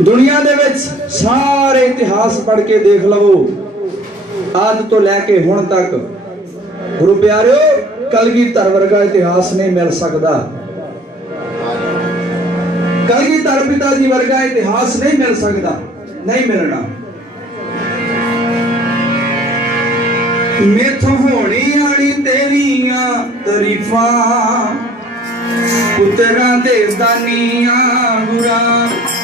दुनिया दे विच सारे इतिहास पढ़ के देख लवो, आद तो लैके हुण तक गुरु प्यारिओ कलगीधर वर्गा इतिहास नहीं मिल सकता। कलगीधर पिता जी वर्गा इतिहास नहीं मिल सकता, नहीं मिलना। मेथों होनी आनी तेरिया तरीफा, पुत्रा दे दानिया गुरा।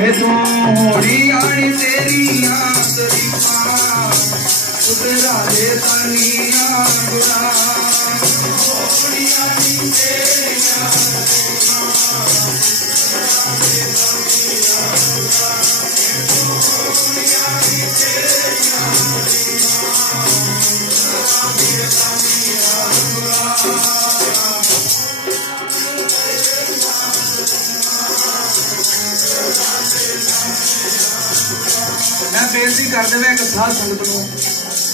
मेथों होनी आनी तेरिया तरीफा, पुत्रा दे दानिया गुरा। होनी आनी तेरिया तरीफा, पुत्रा दे दानिया गुरा। होनी आनी तेरिया तरीफा, मैं बेनती कर देवे एक साध संगत को,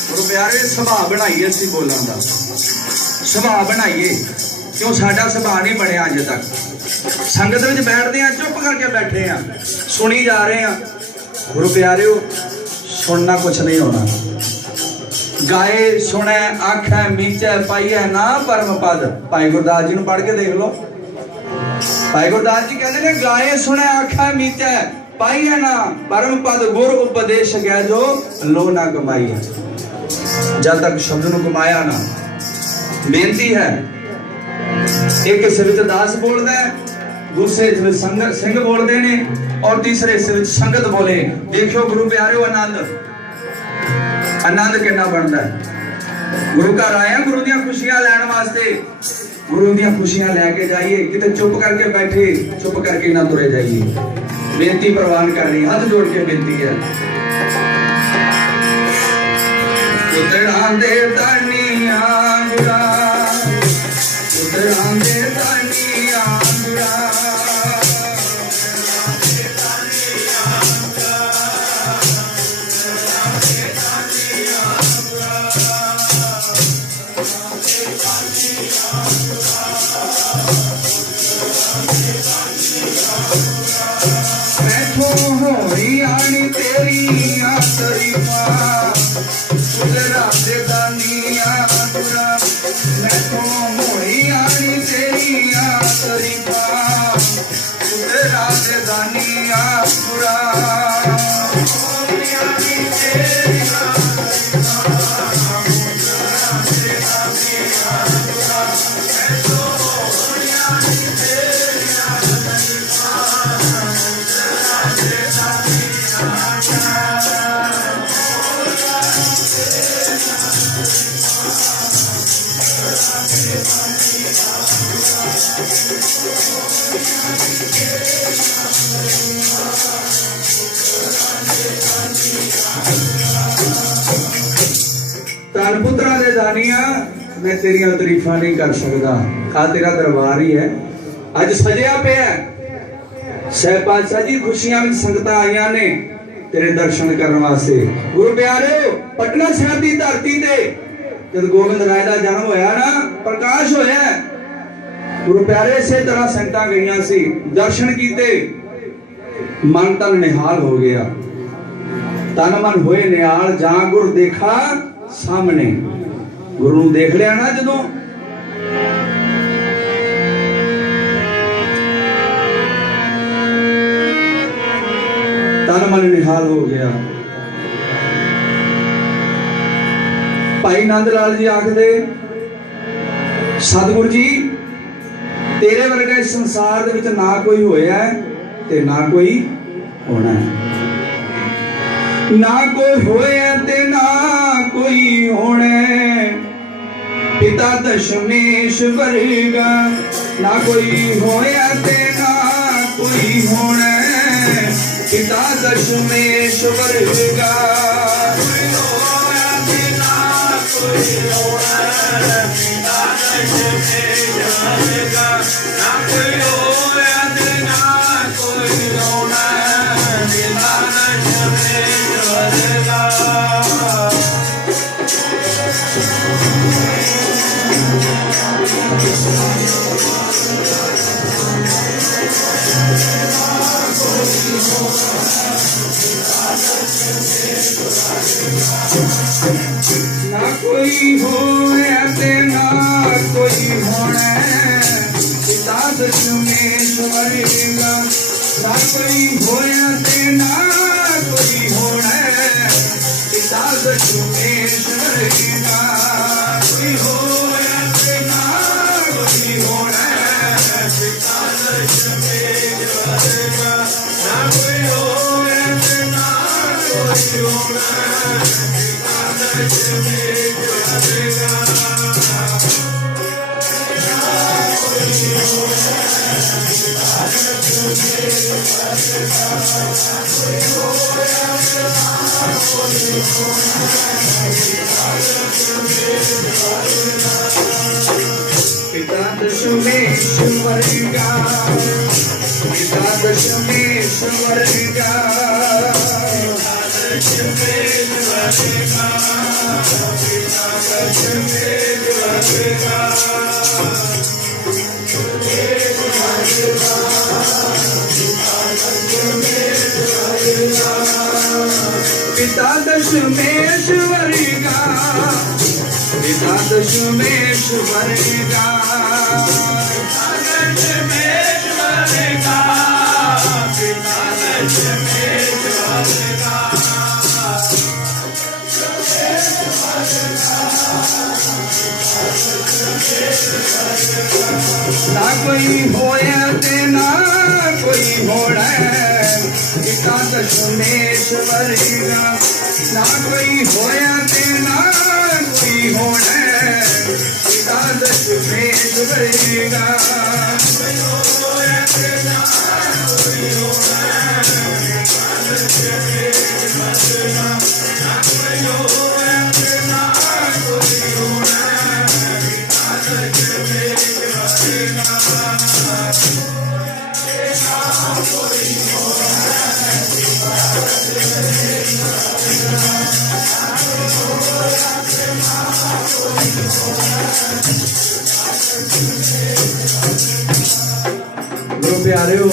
गुरु प्यारे सुभाव बनाइए, असीं बोलण दा सुभाव बनाइए। क्यों साडा सुभाव नहीं बनया अज तक। संगत में बैठते हैं, चुप करके बैठे हैं, सुनी जा रहे हैं। गुरु प्यारे सुनना कुछ नहीं होना। गाए सुने आखै मीचे पाइए ना परम पद। भाई गुरदास जी पढ़ के देख लो। भाई गुरदास जी कहते हैं गाए सुने आखै मीचे पाइए ना परम पद, गुर उपदेश गया जो लो ना कमाइए। जब तक शब्द को कमाया ना। बेनती है एक हिस्से में दास बोलता है, दूसरे सिंह बोलते हैं और तीसरे हिस्से में संगत बोले। देखो गुरु प्यारे आनंद आनंद कितना बनता है। गुरु घर आए गुरु दियां खुशियां लैण वास्ते, गुरु दियां खुशियां लैके जाइए। किते चुप करके बैठे, चुप करके ना तुरे जाइए। बेनती प्रवान कर रही, हाथ जोड़ के बेनती है। पुत्रा दे दानिया गुरा, पुत्रा दे दानिया गुरा। होनी आनी तेरिया तरीफा, पुत्रा दे दानिया गुरा। मैथों होनी आनी तेरिया तरीफा, पुत्रा दे दानिया गुरा। होनी आनी तेरिया तरीफा, पुत्रा दे दानिया गुरा। मैथों होनी आनी तेरिया तरीफा, धन पुत्रा दे दानिया मैं तेरिया तारीफा नहीं कर सकता। आ तेरा दरबार ही है अज सजिया पे। सह पातशाह जी खुशियां में संगत आईया ने तेरे दर्शन करने वास्ते। गुरु प्यारे पटना साहिब की धरती ते जब गोबिंद राय का जन्म होया ना, प्रकाश होया। गुरु प्यारे इसे तरह संगतां गईयां सी, दर्शन कीते, मन तन निहाल हो गया। तन मन होए निहाल, जां गुर देखा सामने। गुरु नूं देख लिया ना जदों, तन मन निहाल हो गया। भाई नंद लाल जी आखदे सतगुरु जी तेरे वर्गा इस संसार दे विच ना कोई होया ते ना कोई होना है। ना कोई होया ते ना कोई होना। पिता दशमेश वर्गा ना कोई होया ते ना कोई होना। पिता दशमेश वर्गा कोई होया ते ना कोई होना। पिता दशमेश वर्गा ना कोई होया ते ना कोई होना। पिता दशमेश वर्गा ना कोई होया ते ना कोई होना पिता दशमेश्वर का कोई होया ते ना कोई होना पिता दशमेश्वर का ना कोई होया ते ना कोई होना पिता दशमेश्वर का पिता दशमेश्वर का पिता दशमेश्वर का पिता दशमेश्वर का पिता दशमेश्वर का पिता दशमेश्वर का पिता दशमेश्वर का ना कोई होया ते ना कोई होना पिता दशमेश्वर का ना कोई होया ते ना कोई होना पिता दशमेश्वर का कोई होया ते ना कोई होना पिता दशमेश्वर का ना कोई होया ते ना कोई होना पिता दशमेश्वर का गुरु प्यारेओ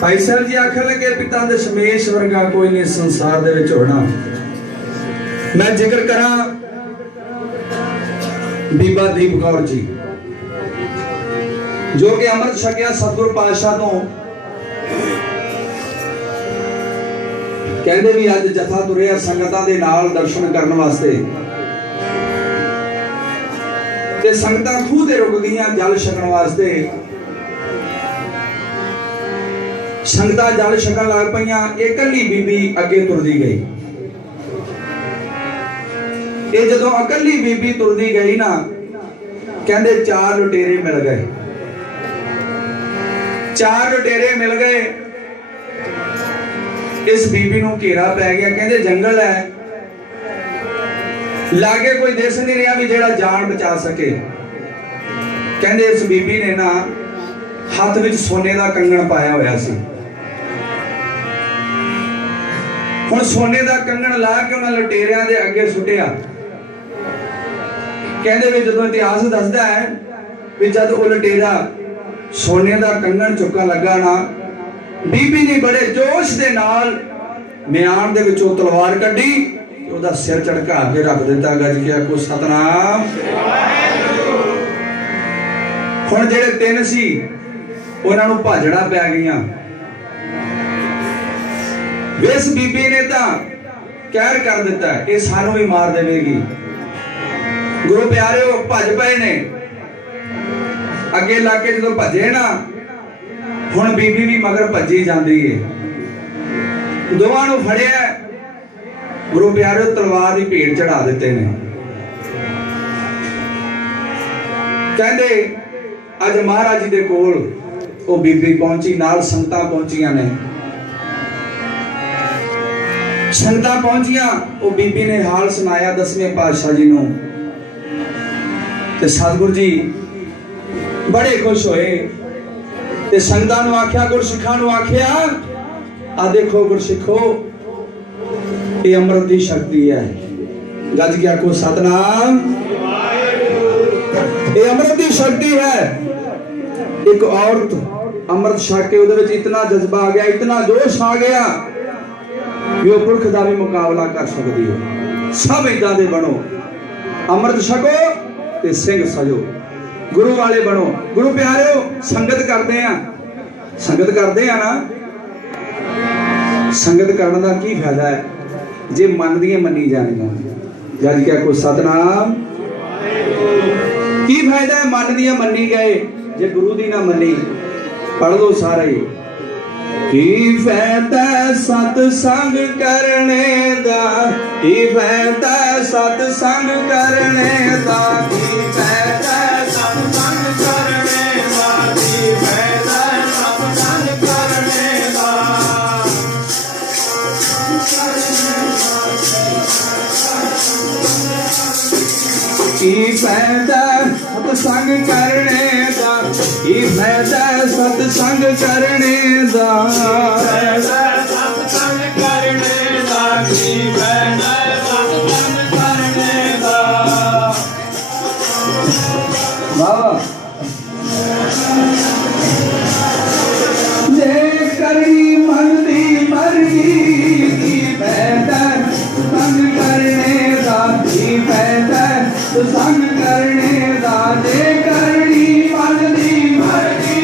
भाई साहब जी आखन लगे पिता दशमेश्वर का कोई नहीं संसार दे विच होना। मैं जिक्र करा बीबा दीप कौर जी जो कि अमृत छकिया सतगुरु पातशाह तो कहते भी अज जथा तुरिया संगतां दे नाल दर्शन करने वास्ते ते संगतां खूह ते रुक गईयां जल छकण वास्ते। संगतां जल छकण लग पईयां इकल्ली बीबी अगे तुरदी गई। ये जदों अकली बीबी तुरदी गई ना कहंदे चार लुटेरे मिल गए। चार लुटेरे मिल गए इस बीबी नूं घेरा पै गया। कहंदे जंगल है लागे कोई दिस नहीं रहा भी जेड़ा जान बचा सके। कहंदे इस बीबी ने ना हाथ विच सोने का कंगण पाया होया सी। हुण सोने का कंगण ला के उन्हां लुटेरियां दे अगे सुटिया। कहंदे वी जदों इतिहास दसदा है भी जद वो लुटेरा सोने का कंगण चुकन लगा ना बीबी ने बड़े जोश दे नाल म्यान दे विचों तलवार कड्डी ओदा सिर झटका के रख दिता। गज के आखो सतनाम। हुण जेड़े तीन सी उन्हां नूं भाजड़ा पै गईयां। इस बीबी ने तां कहर कर दिता ये सानू भी मार देवेगी। गुरु प्यारेओ भज पए ने अगे लाके जो भजे ना हुण बीबी भी मगर भजी जाती है। दोवां नूं फड़िया गुरु प्यारेओ तलवार की भेंट चढ़ा दिते ने। कहंदे अज महाराज जी दे कोल वो बीबी पहुंची नाल संगतां पहुंचियां ने। संगतां पहुंचियां वो बीबी ने हाल सुनाया 10वें पातशाह जी नूं ते सतगुरु जी बड़े खुश होए ते संगतां नूं आख्या गुरसिखां नूं आख्या आ देखो गुरसिखो ये अमृत की शक्ति है। गज के आखो सतनाम। ये अमृत की शक्ति है। एक औरत अमृत छक के उहदे विच इतना जज्बा आ गया इतना जोश आ गया कि वो पुरख दा भी मुकाबला कर सकती है। सब इदां दे बनो अमृत छको ते सिंह सजो गुरु वाले बनो। गुरु प्यारेओ संगत करते हैं संगत करते हैं ना, संगत करने का की फायदा है जे मन दी मनी जानिया। जज क्या कोई सतनाम, की फायदा है मन दी मनी गए जे गुरु दी ना मनी। पढ़ लो सारे। की फायदा सतसंग करने दा, की फायदा सतसंग करने दा, की फायदा सतसंग करने दा, की फायदा सतसंग करने दा। की फायदा सतसंग करने दा, की फायदा सतसंग करने दा, फायदा सतसंग करने दा, की फायदा सतसंग करने दा। वाह जे करनी मन दी मर्जी, की फायदा सतसंग करने दा, की फायदा सतसंग करने दा। जे करनी मन दी मर्जी,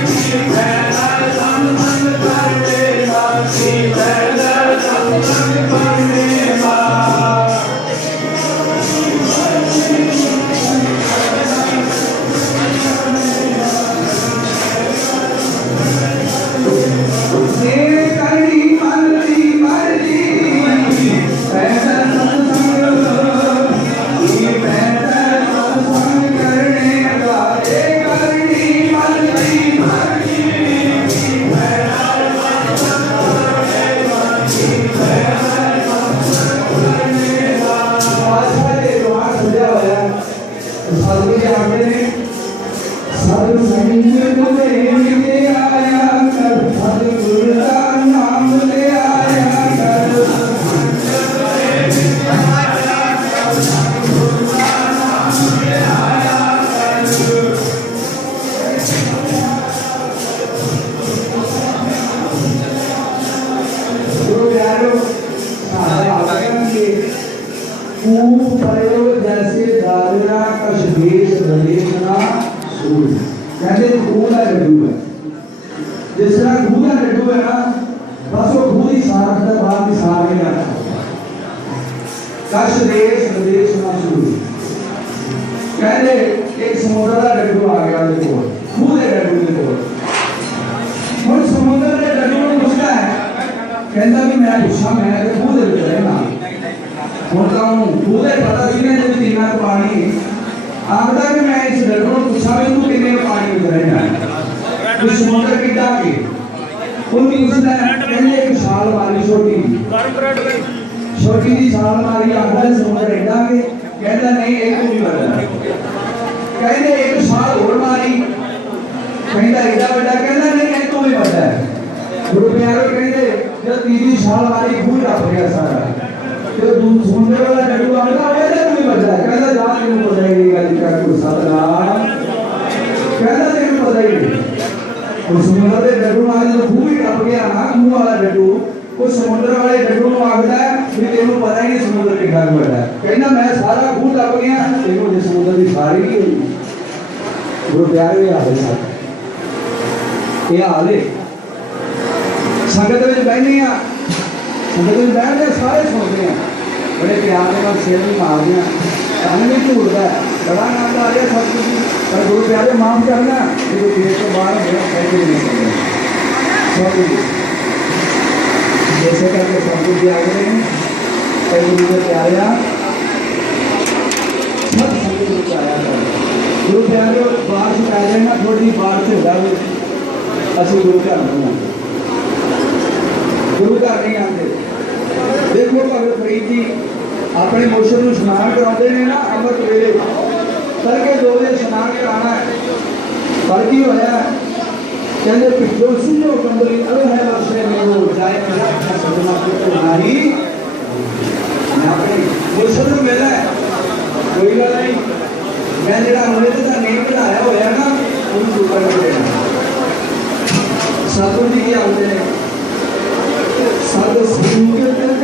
की फायदा सतसंग करने दा, की फायदा सतसंग करने दा। जे करनी मन दी मर्जी, की फायदा सतसंग, की फायदा सतसंग करने दा। जे करनी मन दी मर्जी, की फायदा सतसंग करने दा, की फायदा सतसंग करने दा। आशा दे दुआ सजा होया साधु जी आते ने, साधु संग ले आया कर, सतगुरु दा नाम ले आया कर। गुरु प्यारो खूब पढ़ो जैसे दादरा कश देश प्रदेशना सूर। कहते खूह का लड्डू है, जिस तरह खूह का लड्डू है ना, बस वो खूह ही सारा बाहर की सारे जाता है। कश देश प्रदेशना सूर। कहते एक समुद्र का लड्डू आ गया देखो, खूह के लड्डू देखो। और समुद्र के लड्डू को पूछता है, कहता भी मैं पूछा मैं खूह के लड्डू रहना होता हूँ। खूह के पता सी ने जब तीना पानी आखदा कि मैं इस लड्डू को पूछा भी तू कितने पानी में रहना है, तो समुद्र कितना के उनकी उसने कहने एक छाल मारी छोटी छोटी सी छाल मारी, आखदा समुद्र एडा के, कहता नहीं एक नहीं बड़ा। कहने एक छाल और मारी, कहता एडा बड़ा, कहता नहीं एक तो भी बड़ा है। गुरु प्यारो कहते जब तीसरी छाल मारी खूह टप गया सारा, तो समुद्र वाला लड्डू आखदा कहता तू भी बड़ा है। कहता जा तेनू पता ही नहीं गल का कोई सतनाम, कहता तेनू पता ही नहीं। उस समुद्र के लड्डू नाल जो खूह ही टप गया ना, खूह वाला लड्डू, उस समुद्र वाले लड्डू को आखदा है कि तेनू पता ही नहीं समुद्र कितना बड़ा है। कहना मैं सारा खूह टप गया, तेनू जे समुद्र की सारी ही हुई। गुरु प्यारे हाल है, ये हाल है। संगत में बहने आ, संगत में बैठते सारे सुनते हैं, बड़े प्यार के बाद सिर भी मारते हैं, अन्न भी झूठता है, बड़ा आनंद आ रहा सब कुछ। पर गुरु प्यारे माफ करना जो पेट के बाहर मेरा कैसे नहीं करना सब कुछ जैसे करके सब कुछ आ गए हैं। गुरु के प्यारे सब संगत आया था। गुरु प्यारे बाहर से कह रहे ना, थोड़ी बाहर से होगा असं गुरु घर गुरु घर नहीं आते। देखो भगत फरीद जी अपने मुर्शद को स्नान कराते हैं ना, अमृत वेले तड़के 2 बजे स्नान कराना है। पर की होया कहते पिछो सुनो कंबली अरे है वर्षे में वो जाए मेरा सदमा को नहीं मैं अपने मुर्शद को मिला है कोई गल नहीं। मैं जेड़ा अमृत का नेम बनाया होया ना उन ऊपर कर देना। सतगुरु जी की आते हैं सत संगत